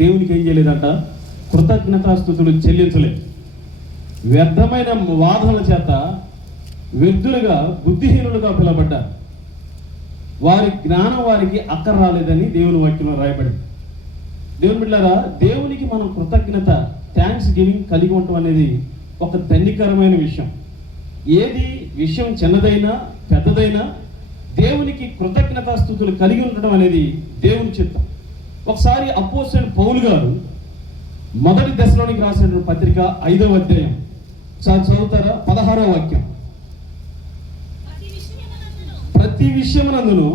దేవునికి ఏం చేయలేదంట, కృతజ్ఞతాస్తుతులు చెల్లించలేదు. వ్యర్థమైన వాదనల చేత వ్యర్థులుగా బుద్ధిహీనులుగా పిలబడ్డారు. వారి జ్ఞానం వారికి అక్కర రాలేదని దేవుని వాక్యంలో రాయబడింది. దేవుని బిడ్డలారా, దేవునికి మనం కృతజ్ఞత, థ్యాంక్స్ గివింగ్ కలిగి ఉండటం అనేది ఒక ధన్యకరమైన విషయం. ఏది విషయం చిన్నదైనా పెద్దదైనా దేవునికి కృతజ్ఞతాస్తుతులు కలిగి ఉండడం అనేది దేవుని చిత్తం. ఒకసారి అపోస్తలుడైన పౌలు గారు మొదటి దశలోనికి రాసిన పత్రిక 5వ అధ్యాయం చదువుతారా? 16వ వాక్యం. ప్రతి విషయమునందును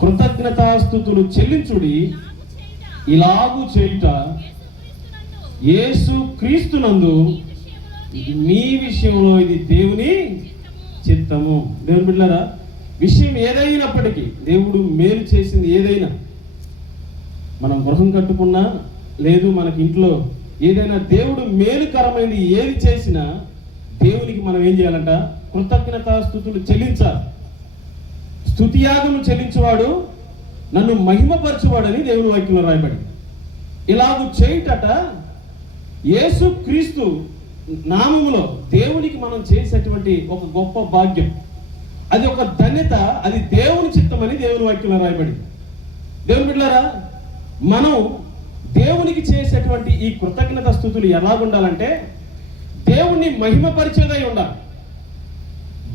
కృతజ్ఞతాస్తుతులు చెల్లించుడి, ఇలాగు చేయుట యేసు క్రీస్తునందు మీ విషయంలో ఇది దేవుని చిత్తము. దేవుని బిడ్డలారా, విషయం ఏదైనప్పటికీ, దేవుడు మేలు చేసింది ఏదైనా, మనం గృహం కట్టుకున్నా లేదు మనకి ఇంట్లో ఏదైనా దేవుడు మేలుకరమైనది ఏది చేసినా దేవునికి మనం ఏం చేయాలంట? కృతజ్ఞతాస్తుతులు చెల్లించాలి. స్తుతియాగము చెల్లించువాడు నన్ను మహిమపరచువాడని దేవుని వాక్యంలో రాయబడింది. ఇలాగూ చేయుటట యేసు క్రీస్తు నామములో దేవునికి మనం చేసేటువంటి ఒక గొప్ప భాగ్యం, అది ఒక ధన్యత, అది దేవుని చిత్తమని దేవుని వాక్యంలో రాయబడింది. దేవుని బిడ్డలారా, మనం దేవునికి చేసేటువంటి ఈ కృతజ్ఞత స్తుతులు ఎలా ఉండాలంటే దేవుణ్ణి మహిమపరిచేదై ఉండాలి,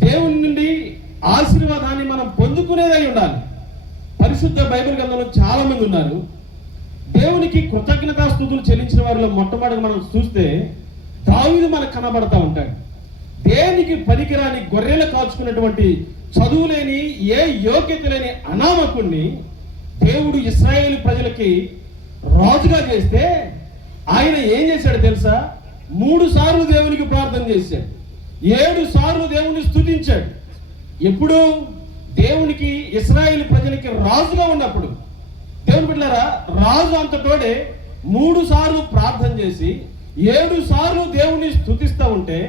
దేవుని నుండి ఆశీర్వాదాన్ని మనం పొందుకునేదై ఉండాలి. పరిశుద్ధ బైబిల్ గ్రంథంలో చాలా మంది ఉన్నారు. దేవునికి కృతజ్ఞతాస్తుతులు చెల్లించిన వారిలో మొట్టమొదటి మనం చూస్తే దావీదు మనకు కనబడతా ఉంటాడు. దేనికి పనికిరాని గొర్రెలు కాచుకున్నటువంటి చదువులేని ఏ యోగ్యత లేని అనామకుణ్ణి దేవుడు ఇశ్రాయేలు ప్రజలకి రాజుగా చేస్తే ఆయన ఏం చేశాడు తెలుసా? 3 సార్లు దేవునికి ప్రార్థన చేశాడు, 7 సార్లు దేవుని స్తుతించాడు. ఎప్పుడు? దేవునికి ఇశ్రాయేలు ప్రజలకి రాజుగా ఉన్నప్పుడు. దేవుని బిడ్డలారా, రాజు అంతటోడే 3 సార్లు ప్రార్థన చేసి 7 సార్లు దేవుని స్తుతిస్తూ ఉంటే,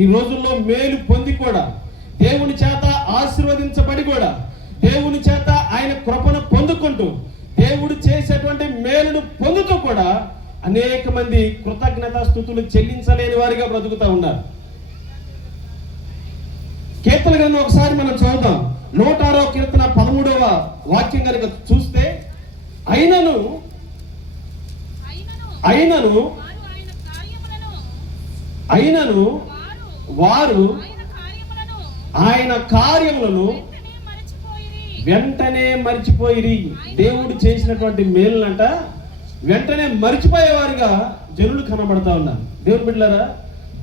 ఈ రోజుల్లో మేలు పొంది కూడా, దేవుని చేత ఆశీర్వదించబడి కూడా, దేవుని చేత ఆయన కృపను పొందుకుంటూ, దేవుడు చేసేటువంటి మేలును పొందుతూ కూడా అనేక మంది కృతజ్ఞతాస్తుతులు చెల్లించలేని వారిగా బ్రతుకుతూ ఉన్నారు. కీర్తన గ్రంథం ఒకసారి మనం చదువుతాం. 106వ కీర్తన 13వ వాక్యం కనుక చూస్తే, అయినను వారు ఆయన కార్యములను వెంటనే మర్చిపోయిరి. దేవుడు చేసినటువంటి మేలునంట వెంటనే మర్చిపోయేవారుగా జనులు కనబడతా ఉన్నారు. దేవుని బిడ్డలారా,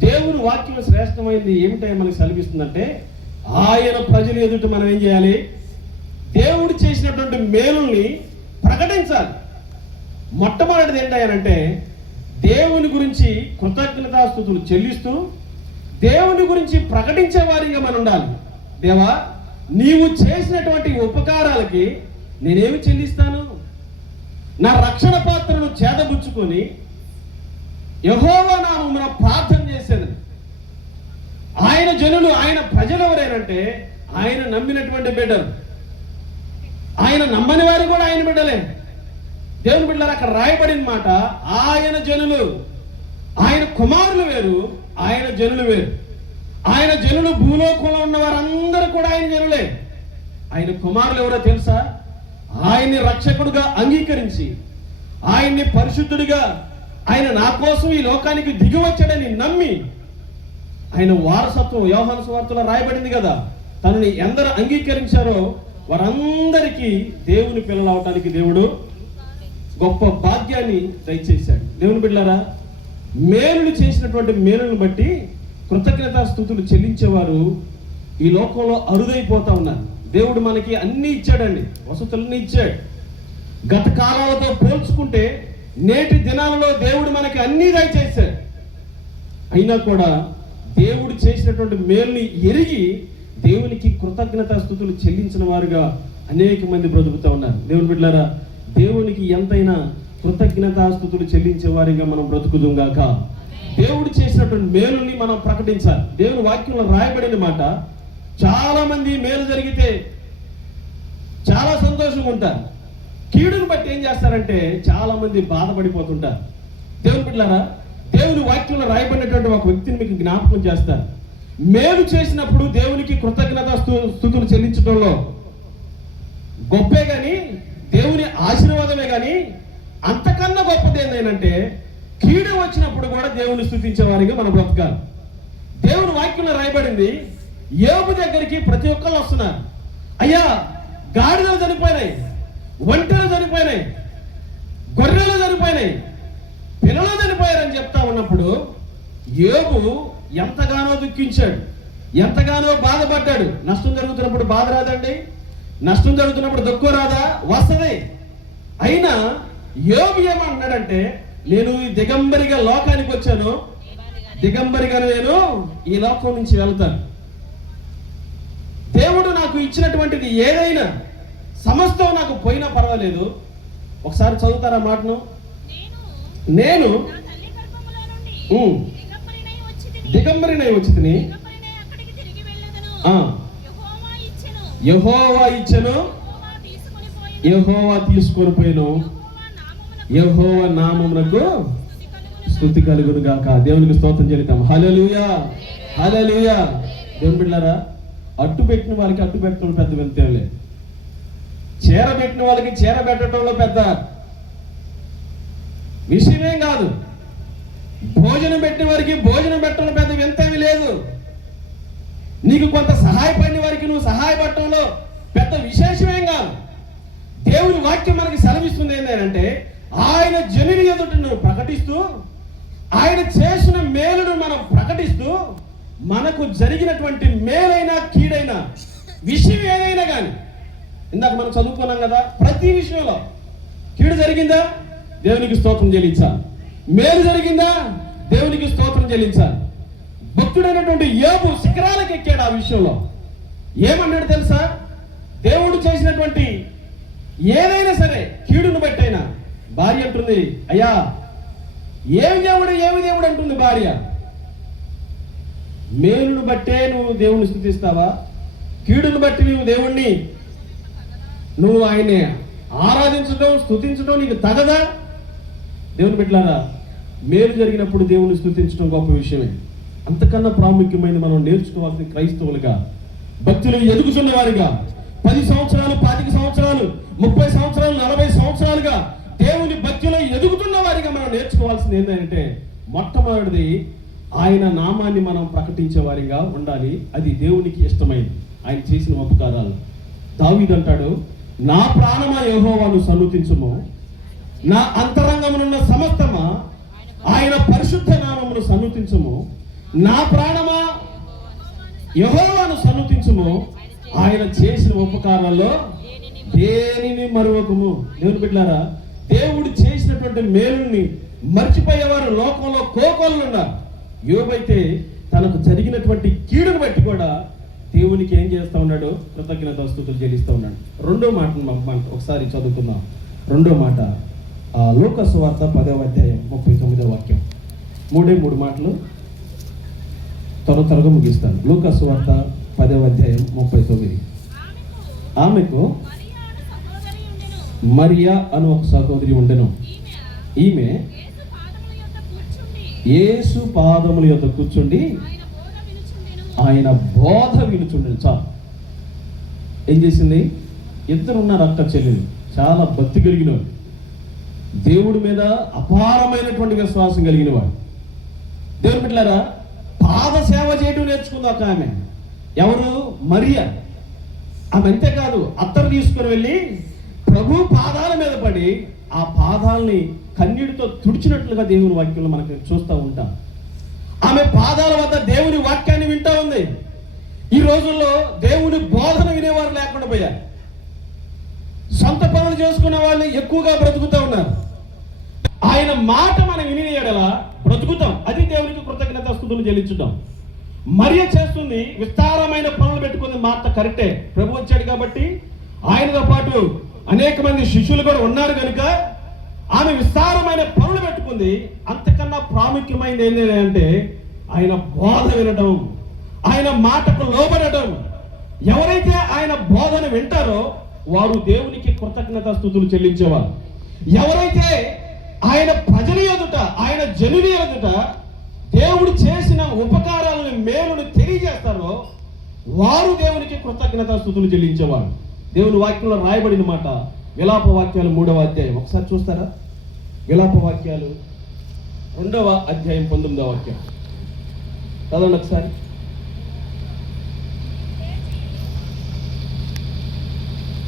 దేవుని వాక్యం శ్రేష్టమైనది ఏమిటో మనకి సెలవిస్తుందంటే, ఆయన ప్రజలు ఎదుట మనం ఏం చేయాలి? దేవుడు చేసినటువంటి మేలుల్ని ప్రకటించాలి. మొట్టమొదటిది ఏంటంటే దేవుని గురించి కృతజ్ఞతాస్తుతులు చెల్లిస్తూ దేవుని గురించి ప్రకటించే వారిగా మనం ఉండాలి. దేవా, నీవు చేసినటువంటి ఉపకారాలకి నేనేమి చెల్లిస్తాను? నా రక్షణ పాత్రను చేదబుచ్చుకొని యెహోవా నామమున ప్రార్థన చేసేది. ఆయన జనులు, ఆయన ప్రజలు ఎవరైనంటే ఆయన నమ్మినటువంటి బిడ్డలు. ఆయన నమ్మని వారు కూడా ఆయన బిడ్డలే. దేవుని బిడ్డలారా, అక్కడ రాయబడిన మాట, ఆయన జనులు, ఆయన కుమారులు వేరు, ఆయన జనులు వేరు. ఆయన జనులు భూలోకంలో ఉన్న వారందరూ కూడా ఆయన జనులే. ఆయన కుమారులు ఎవరో తెలుసా? ఆయన్ని రక్షకుడుగా అంగీకరించి, ఆయన్ని పరిశుద్ధుడిగా, ఆయన నా కోసం ఈ లోకానికి దిగి వచ్చాడని నమ్మి, ఆయన వారసత్వం యోహాను సువార్తలో రాయబడింది కదా, తనని ఎందరు అంగీకరించారో వారందరికీ దేవుని పిల్లలు అవటానికి దేవుడు గొప్ప భాగ్యాన్ని దయచేశాడు. దేవుని బిడ్డలారా, మేలులు చేసినటువంటి మేలును బట్టి కృతజ్ఞతాస్తుతులు చెల్లించేవారు ఈ లోకంలో అరుదైపోతా ఉన్నారు. దేవుడు మనకి అన్ని ఇచ్చాడండి, వసతులన్నీ ఇచ్చాడు. గత కాలాలతో పోల్చుకుంటే నేటి దినాలలో దేవుడు మనకి అన్ని దయచేశాడు. అయినా కూడా దేవుడు చేసినటువంటి మేలుని ఎరిగి దేవునికి కృతజ్ఞతాస్తుతులు చెల్లించిన వారుగా అనేక మంది బ్రతుకుతూ ఉన్నారు. దేవుని బిడ్డలారా, దేవునికి ఎంతైనా కృతజ్ఞతాస్తుతులు చెల్లించే వారిగా మనం బ్రతుకుదుంగాక. దేవుడు చేసినటువంటి మేలుని మనం ప్రకటించాలి. దేవుని వాక్యంలో రాయబడిన మాట, చాలా మంది మేలు జరిగితే చాలా సంతోషంగా ఉంటారు, కీడును బట్టి ఏం చేస్తారంటే చాలా మంది బాధపడిపోతుంటారు. దేవుని బిడ్డలారా, దేవుని వాక్యంలో రాయబడినటువంటి ఒక వ్యక్తిని మీకు జ్ఞాపకం చేస్తారు. మేలు చేసినప్పుడు దేవునికి కృతజ్ఞత స్తుతులు చెల్లించడంలో గొప్పే గాని, దేవుని ఆశీర్వాదమే గాని, అంతకన్నా గొప్పది ఏంటంటే కీడు వచ్చినప్పుడు కూడా దేవుని స్తుతించే వారిగా మనం బ్రతకాలి. దేవుని వాక్యంలో రాయబడింది, యోబు దగ్గరికి ప్రతి ఒక్కరు వస్తున్నారు. అయ్యా, గాడిదలు చనిపోయినాయి, ఒంటెలు చనిపోయినాయి, గొర్రెలు చనిపోయినాయి, పిల్లలు చనిపోయారని చెప్తా ఉన్నప్పుడు యోబు ఎంతగానో దుఃఖించాడు, ఎంతగానో బాధపడ్డాడు. నష్టం జరుగుతున్నప్పుడు బాధ రాదండి? నష్టం జరుగుతున్నప్పుడు దుఃఖం రాదా? వస్తుంది. అయినా యోబు ఏమన్నాడంటే, నేను ఈ దిగంబరిగా లోకానికి వచ్చాను, దిగంబరిగా నేను ఈ లోకం నుంచి వెళ్తాను. దేవుడు నాకు ఇచ్చినటువంటిది ఏదైనా సమస్తం నాకు పోయినా పర్వాలేదు. ఒకసారి చదువుతారా మాటను? నేను దిగంబరినై వచ్చితిని, యెహోవా ఇచ్చెను, యెహోవా తీసుకొని పోయిను, యెహోవా నామమునకు స్తుతి కలుగును గాక. దేవునికి స్తోత్రం చెల్లిద్దాం. హల్లెలూయా, హల్లెలూయా. దేవుని బిడ్డలారా, అట్టు పెట్టిన వాళ్ళకి అట్టు పెట్టడం పెద్ద వింతేం లేదు. చీర పెట్టిన వాళ్ళకి చీర పెట్టడంలో పెద్ద విషయమేం కాదు. భోజనం పెట్టిన వారికి భోజనం పెట్టడంలో పెద్ద వింతేమీ లేదు. నీకు కొంత సహాయపడిన వారికి నువ్వు సహాయపడటంలో పెద్ద విశేషమేం కాదు. దేవుని వాక్యం మనకి సెలవిస్తుంది ఏంటంటే, ఆయన జనుని ఎదుటను ప్రకటిస్తూ, ఆయన చేసిన మేలును మనం ప్రకటిస్తూ, మనకు జరిగినటువంటి మేలైనా కీడైనా విషయం ఏదైనా కానీ, ఇందాక మనం చదువుకున్నాం కదా, ప్రతి విషయంలో కీడు జరిగిందా దేవునికి స్తోత్రం చెల్లించాలి, మేలు జరిగిందా దేవునికి స్తోత్రం చెల్లించాలి. భక్తుడైనటువంటి యోబు శిఖరాలకు ఎక్కాడు. ఆ విషయంలో ఏమన్నాడు తెలుసా? దేవుడు చేసినటువంటి ఏదైనా సరే కీడును బట్టైనా, భార్య అంటుంది, అయ్యా ఏమి దేవుడు అంటుంది భార్య. మేలును బట్టే నువ్వు దేవుణ్ణి స్తుతిస్తావా? కీడును బట్టి నువ్వు ఆయన్ని ఆరాధించడం స్తుతించడం నీకు తగదా? దేవుని బిడ్డలారా, మేలు జరిగినప్పుడు దేవుని స్తుతించడం గొప్ప విషయమే. అంతకన్నా ప్రాముఖ్యమైనది మనం నేర్చుకోవాల్సిన క్రైస్తవులుగా, భక్తులు ఎదుగుతున్న వారిగా, 10 సంవత్సరాలు 25 సంవత్సరాలు 30 సంవత్సరాలు 40 సంవత్సరాలుగా దేవుని భక్తిలో ఎదుగుతున్న వారిగా మనం నేర్చుకోవాల్సింది ఏంటంటే, మొట్టమొదటిది ఆయన నామాన్ని మనం ప్రకటించే వారిగా ఉండాలి. అది దేవునికి ఇష్టమైంది, ఆయన చేసిన ఉపకారాలు. దావీదు అంటాడు, నా ప్రాణమా యెహోవాను సన్నుతించుము, నా అంతరంగమునున్న సమస్తమా ఆయన పరిశుద్ధ నామమును సన్నుతించుము, నా ప్రాణమా యెహోవాను సన్నుతించుము, ఆయన చేసిన ఉపకారాల్లో దేనిని మరువకము. దేవుని బిడ్డలారా, దేవుడు చేసినటువంటి మేలుని మర్చిపోయేవారు లోకంలో కోకొల్లు ఉన్నారు. యోబైతే తనకు జరిగినటువంటి కీడును బట్టి కూడా దేవునికి ఏం చేస్తూ ఉన్నాడు? కృతజ్ఞత స్తుతులు చెల్లిస్తూ ఉన్నాడు. రెండో మాటను ఒకసారి చదువుకుందాం. రెండో మాట లూకా సువార్త 10వ అధ్యాయం 39వ వాక్యం. 3 మాటలు త్వరగా ముగిస్తాను. లూకా సువార్త 10వ అధ్యాయం 39. ఆమెకు మరియా అను ఒక సహోదరి ఉండెను. ఈమె యేసు పాదముల యొద్ద కూర్చుండి ఆయన బోధ వినుచుండెను. చాలు. ఏం చేసింది? ఇద్దరు ఉన్నారు అక్క చెల్లెలు, చాలా భక్తి కలిగిన వాడు, దేవుడి మీద అపారమైనటువంటి విశ్వాసం కలిగిన వాడు. దేవుని బిడ్డలారా, పాద సేవ చేయడం నేర్చుకుంది ఒక ఆమె. ఎవరు? మరియా. ఆమె అంతేకాదు, అత్తరు తీసుకుని వెళ్ళి ప్రభు పాదాల మీద పడి ఆ పాదాలని కన్నీటితో తుడిచినట్లుగా దేవుని వాక్యంలో మనకు చూస్తూ ఉంటాం. ఆమె పాదాల వద్ద దేవుని వాక్యాన్ని వింటూ ఉంది. ఈ రోజుల్లో దేవుని బోధన వినేవారు లేకుండా పోయారు. సొంత పనులు చేసుకునే వాళ్ళు ఎక్కువగా బ్రతుకుతూ ఉన్నారు. ఆయన మాట మనం విని ఎడల బ్రతుకుతాం. అది దేవునికి కృతజ్ఞత స్తుతులు చెల్లించుతాం. మరియ చేస్తుంది విస్తారమైన పనులు పెట్టుకుంది. మాట కరెక్టే, ప్రభు వచ్చాడు కాబట్టి, ఆయనతో పాటు అనేక మంది శిష్యులు కూడా ఉన్నారు కనుక ఆమె విస్తారమైన పనులు పెట్టుకుంది. అంతకన్నా ప్రాముఖ్యమైనది ఏంటి అంటే ఆయన బోధ వినడం, ఆయన మాటకు లోబడటం. ఎవరైతే ఆయన బోధన వింటారో వారు దేవునికి కృతజ్ఞతాస్తుతులు చెల్లించేవారు. ఎవరైతే ఆయన ప్రజల ఎదుట, ఆయన జనుల ఎదుట దేవుడు చేసిన ఉపకారాలను, మేలును తెలియజేస్తారో వారు దేవునికి కృతజ్ఞతాస్తుతులు చెల్లించేవారు. దేవుని వాక్యంలో రాయబడిన మాట విలాప వాక్యాలు 3వ అధ్యాయం. ఒకసారి చూస్తారా? విలాప వాక్యాలు 2వ అధ్యాయం 19వ వాక్యం చదవండి ఒకసారి.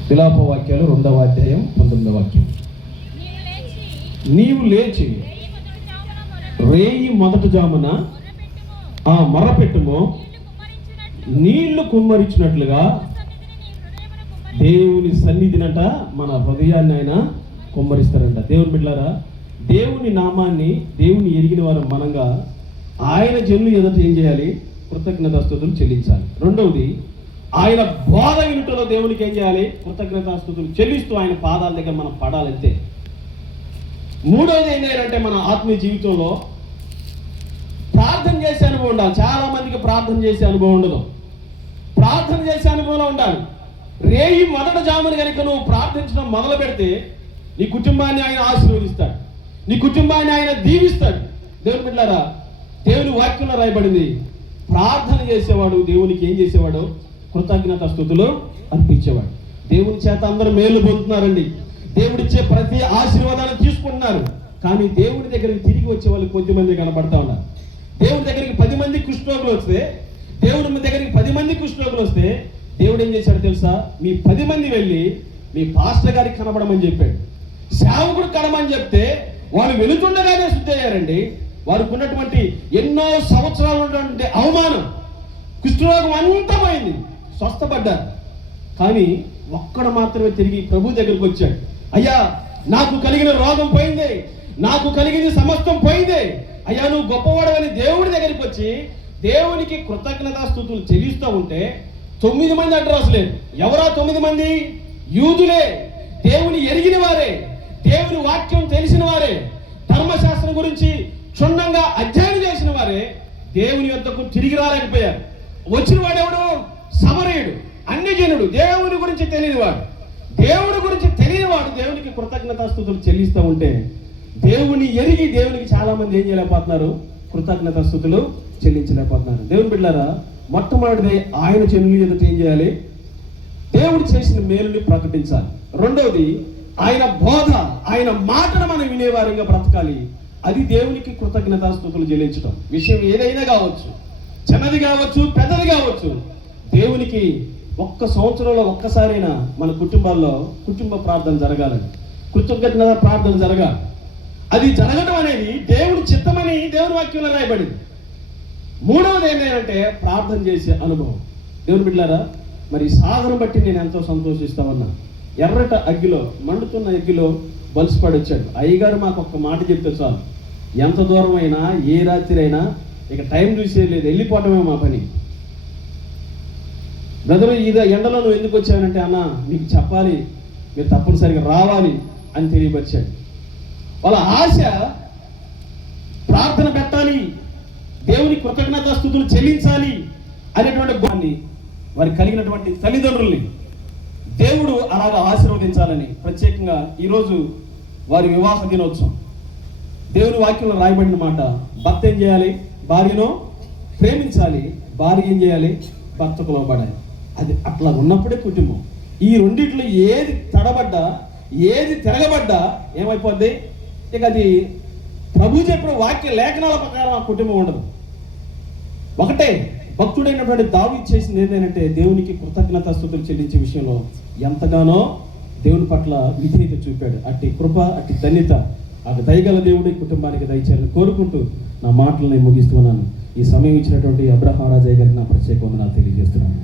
విలాప వాక్యాలు 2వ అధ్యాయం 19వ వాక్యం. నీవు లేచి రేయి మొదటి జామున మొర్రపెట్టుము, నీళ్లు కుమ్మరించినట్లుగా దేవుని సన్నిధినట మన హృదయాన్ని ఆయన కుమ్మరిస్తారంట. దేవుని బిడ్డలారా, దేవుని నామాన్ని, దేవుని ఎరిగిన వారు మనంగా ఆయన జనులు ఎదుట ఏం చేయాలి? కృతజ్ఞతాస్తుతులు చెల్లించాలి. రెండవది, ఆయన బోధ వినుటలో దేవునికి ఏం చేయాలి? కృతజ్ఞతాస్తుతులు చెల్లిస్తూ ఆయన పాదాల దగ్గర మనం పడాలంతే. మూడవది ఏంటంటే మన ఆత్మీయ జీవితంలో ప్రార్థన చేసే అనుభవం ఉండాలి. చాలా మందికి ప్రార్థన చేసే అనుభవం ఉండదు. ప్రార్థన చేసే అనుభవంలో ఉండాలి. రేయి మొదట జామున కనుక నువ్వు ప్రార్థించడం మొదలు పెడితే నీ కుటుంబాన్ని ఆయన ఆశీర్వదిస్తాడు, నీ కుటుంబాన్ని ఆయన దీవిస్తాడు. దేవుని బిడ్డలారా, దేవుని వాక్యంలో రాయబడింది, ప్రార్థన చేసేవాడు దేవునికి ఏం చేసేవాడు? కృతజ్ఞతాస్తుతులు అర్పించేవాడు. దేవుని చేత అందరూ మేలు పొందుతున్నారండి. దేవుడిచ్చే ప్రతి ఆశీర్వాదాన్ని తీసుకుంటున్నారు. కానీ దేవుడి దగ్గరికి తిరిగి వచ్చే వాళ్ళు కొద్దిమంది కనపడతా ఉన్నారు. దేవుడి దగ్గరికి 10 మంది కుష్ఠరోగులు వస్తే, దేవుడి దగ్గరికి 10 మంది కుష్ఠరోగులు వస్తే దేవుడు ఏం చేశాడు తెలుసా? మీ 10 మంది వెళ్ళి మీ పాస్టర్ గారికి కనబడమని చెప్పాడు. సేవకుడు కనమని చెప్తే వాళ్ళు వెళుతుండగానే శుద్ధి అయ్యారండి. వారికి ఉన్నటువంటి ఎన్నో సంవత్సరాలు ఉన్నటువంటి అవమానం, కుష్ఠరోగం అంతా పోయింది, స్వస్థపడ్డారు. కానీ ఒక్కడు మాత్రమే తిరిగి ప్రభు దగ్గరికి వచ్చాడు. అయ్యా, నాకు కలిగిన రోగం పోయింది, నాకు కలిగిన సమస్తం పోయింది, అయ్యా నువ్వు గొప్పవాడవని దేవుడి దగ్గరికి వచ్చి దేవునికి కృతజ్ఞతాస్తుతులు చెల్లిస్తూ ఉంటే 9 మంది అడ్రస్ లేదు. ఎవరా 9 మంది? యూదులే, దేవుని ఎరిగిన వారే, దేవుని వాక్యం తెలిసిన వారే, ధర్మశాస్త్రం గురించి క్షుణ్ణంగా అధ్యయనం చేసిన వారే దేవుని యొద్దకు తిరిగి రాలేకపోయారు. వచ్చిన వాడెవడు? సమరయుడు, అన్యజనుడు, దేవుని గురించి తెలియనివాడు. దేవుడి గురించి తెలియనివాడు దేవునికి కృతజ్ఞతాస్తుతులు చెల్లిస్తూ ఉంటే దేవుని ఎరిగి దేవునికి చాలా మంది ఏం చేయలేకపోతున్నారు? కృతజ్ఞతాస్తుతులు చెల్లించలేకపోతున్నారు. దేవుని బిడ్డలారా, మొట్టమొదటిది ఆయన జనుల ఎదుట ఏం చేయాలి? దేవుడు చేసిన మేలుని ప్రకటించాలి. రెండవది, ఆయన బోధ, ఆయన మాటను మనం వినేవారంగా బ్రతకాలి. అది దేవునికి కృతజ్ఞతాస్తుతులు చెల్లించడం. విషయం ఏదైనా కావచ్చు, చిన్నది కావచ్చు, పెద్దది కావచ్చు, దేవునికి ఒక్క సంవత్సరంలో ఒక్కసారైనా మన కుటుంబాల్లో కుటుంబ ప్రార్థన జరగాలని, కృతజ్ఞత ప్రార్థన జరగాలి. అది జరగడం అనేది దేవుడి చిత్తమని దేవుని వాక్యంలో రాయబడింది. మూడవది ఏంటంటే ప్రార్థన చేసే అనుభవం. దేవుని బిడ్డలారా, మరి సాధన బట్టి నేను ఎంతో సంతోషిస్తా ఉన్నా. ఎర్రట అగ్గిలో, మండుతున్న అగ్గిలో బలిసిపడి వచ్చాడు. అయ్యగారు మాకు ఒక్క మాట చెప్తే చాలు, ఎంత దూరం అయినా, ఏ రాత్రి అయినా ఇక టైం చూసే లేదు, వెళ్ళిపోవటమే మా పని. బ్రదరు, ఇది ఎండలో నువ్వు ఎందుకు వచ్చానంటే, అన్న మీకు చెప్పాలి, మీరు తప్పనిసరిగా రావాలి అని తెలియపరిచాడు. వాళ్ళ ఆశ ప్రార్థన పెట్టాలి, దేవుని కృతజ్ఞతాస్తుతులు చెల్లించాలి అనేటువంటి బాన్ని వారికి కలిగినటువంటి తల్లిదండ్రుల్ని దేవుడు అలాగా ఆశీర్వదించాలని ప్రత్యేకంగా ఈరోజు వారి వివాహ దినోత్సవం. దేవుని వాక్యంలో రాయబడిన మాట, భర్త ఏం చేయాలి? భార్యను ప్రేమించాలి, భార్య ఏం చేయాలి? భర్తకు లోబడాలి. అది అట్లా ఉన్నప్పుడే కుటుంబం. ఈ రెండిట్లో ఏది తడబడ్డా, ఏది తిరగబడ్డా ఏమైపోద్ది? ఇక అది ప్రభు చెప్పిన వాక్య లేఖనాల ప్రకారం ఆ కుటుంబం ఉండదు. ఒకటే, భక్తుడైనటువంటి దావీదు చేసింది ఏంటంటే దేవునికి కృతజ్ఞతాస్తుతులు చెల్లించే విషయంలో ఎంతగానో దేవుని పట్ల విధేయత చూపాడు. అట్టి కృప, అట్టి ధన్యత ఆ దయగల దేవుడి కుటుంబానికి దయచేయాలని కోరుకుంటూ నా మాటలను ముగిస్తున్నాను. ఈ సమయం ఇచ్చినటువంటి అబ్రహాం రాజయ్య గారికి నా ప్రత్యేక వందనాలు తెలియజేస్తున్నాను.